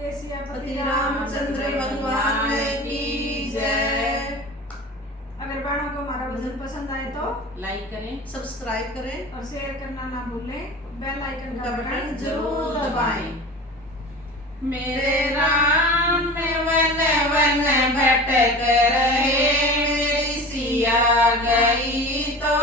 सियापति रामचंद्र भगवान की जय। अगर बाणों को हमारा भजन पसंद आए तो लाइक करें, सब्सक्राइब करें और शेयर करना ना भूलें। बेल आइकन का बटन जरूर दबाएं। मेरे राम वन वन भटक रहे, मेरी सिया गई तो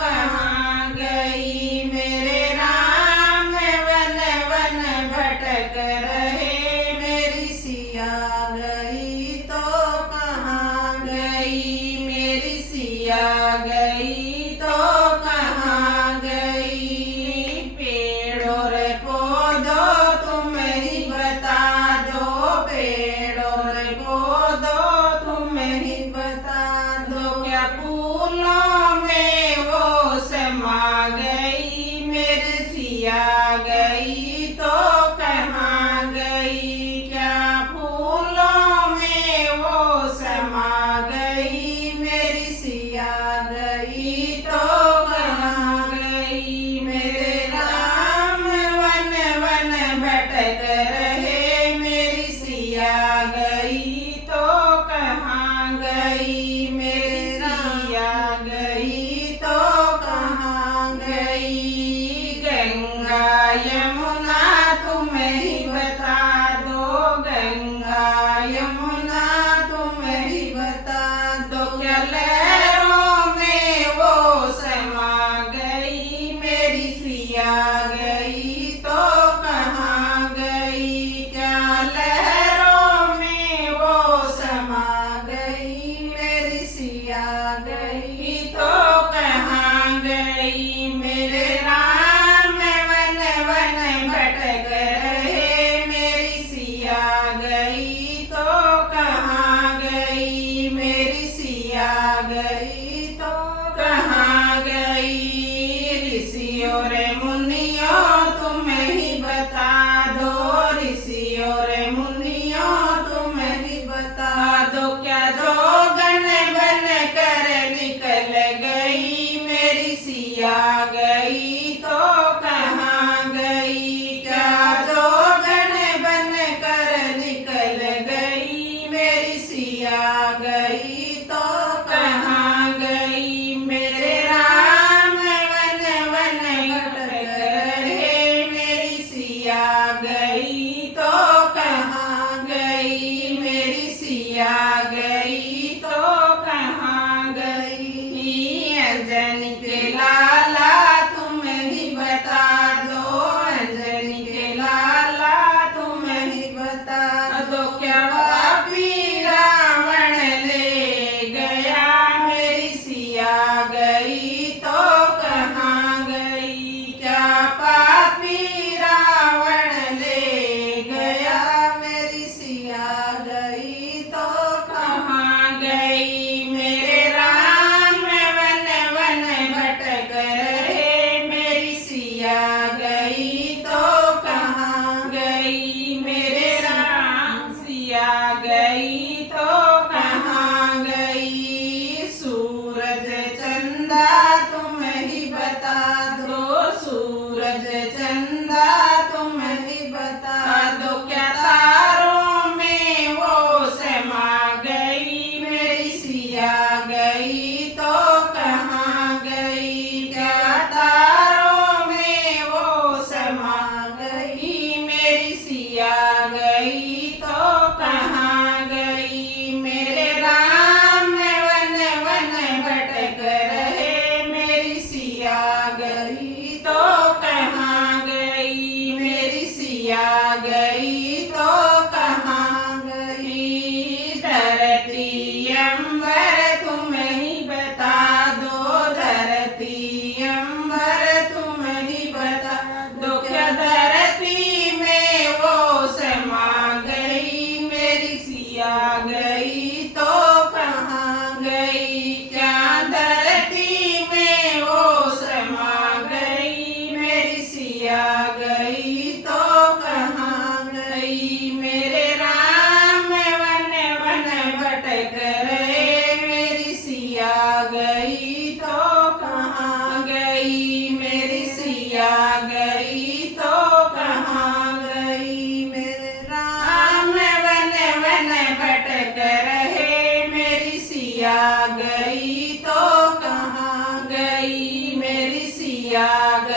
कहाँ गई। मेरे राम वन वन भटक रहे, मेरी सिया गई तो कहाँ गई। मेरी सिया गई तो कहाँ गई। पेड़ों रे पौधों तुम ही बता दो, पेड़ों रे पौधों तुम ही बता दो। क्या फूलों में वो समा गई, मेरी सिया गई तो कहाँ गई। क्या फूलों में वो समा गई, मेरी सिया गई तो कहाँ गई। मेरे राम वन वन भटक रहे, मेरी सिया गई तो कहाँ गई। मेरी सिया गई तो कहाँ गई। गंगा यमुना तुम ही बता दो, गंगा यमुना तुम ही बता दो। क्या लहरों में वो समा गई, मेरी सिया गई तो कहाँ गई। क्या लहरों में वो समा गई, मेरी सिया गई तो कहाँ गई। मेरे राम वन वन भटक रहे, मेरी सिया गई तो कहाँ गई। मेरी सिया गई तो कहाँ गई। ऋषियों रे मुनियों तुम ही बता दो, ऋषियों रे मुनियों तुम ही बता दो। क्या जोगन बन कर निकल गई, मेरी सिया गई तो कहाँ गई। क्या जोगन बन कर निकल गई, मेरी सिया गई तो कहाँ गई। मेरे राम वन वन भटक रहे, मेरी सिया गई तो कहाँ गई। मेरी सिया गई तो कहाँ गई। अंजनी के लाला तुम ही बता दो, अंजनी के लाला तुम ही बता दो। क्या पापी रावण ले गया, मेरी सिया गई तो कहाँ गई। क्या पापी रावण ले गया, मेरी सिया गई तो कहाँ गई। मेरे राम वन वन भटक रहे, मेरी सिया गई तो कहाँ गई। मेरे राम सिया गई तो कहाँ गई। सूरज चंदा तुम ही बता दो, सूरज चंदा तुम ही बता दो। क्या तारों में वो समा गई, मेरी सिया गई तो कहाँ गई। क्या तारों में वो समा गई, मेरी सिया गई तो कहाँ गई। मेरे राम वन वन भटक रहे, मेरी सिया गई तो कहाँ गई। मेरी सिया गई तो कहाँ गई। धरती अंबर तुम ही बता दो, धरती अंबर तुम ही बता दो। क्या धरती में वो समा गई, मेरी सिया गई तो कहाँ गई। क्या धरती में वो समा गई, मेरी सिया गई तो कहाँ गई। सिया गई तो कहाँ गई मेरी सिया गई।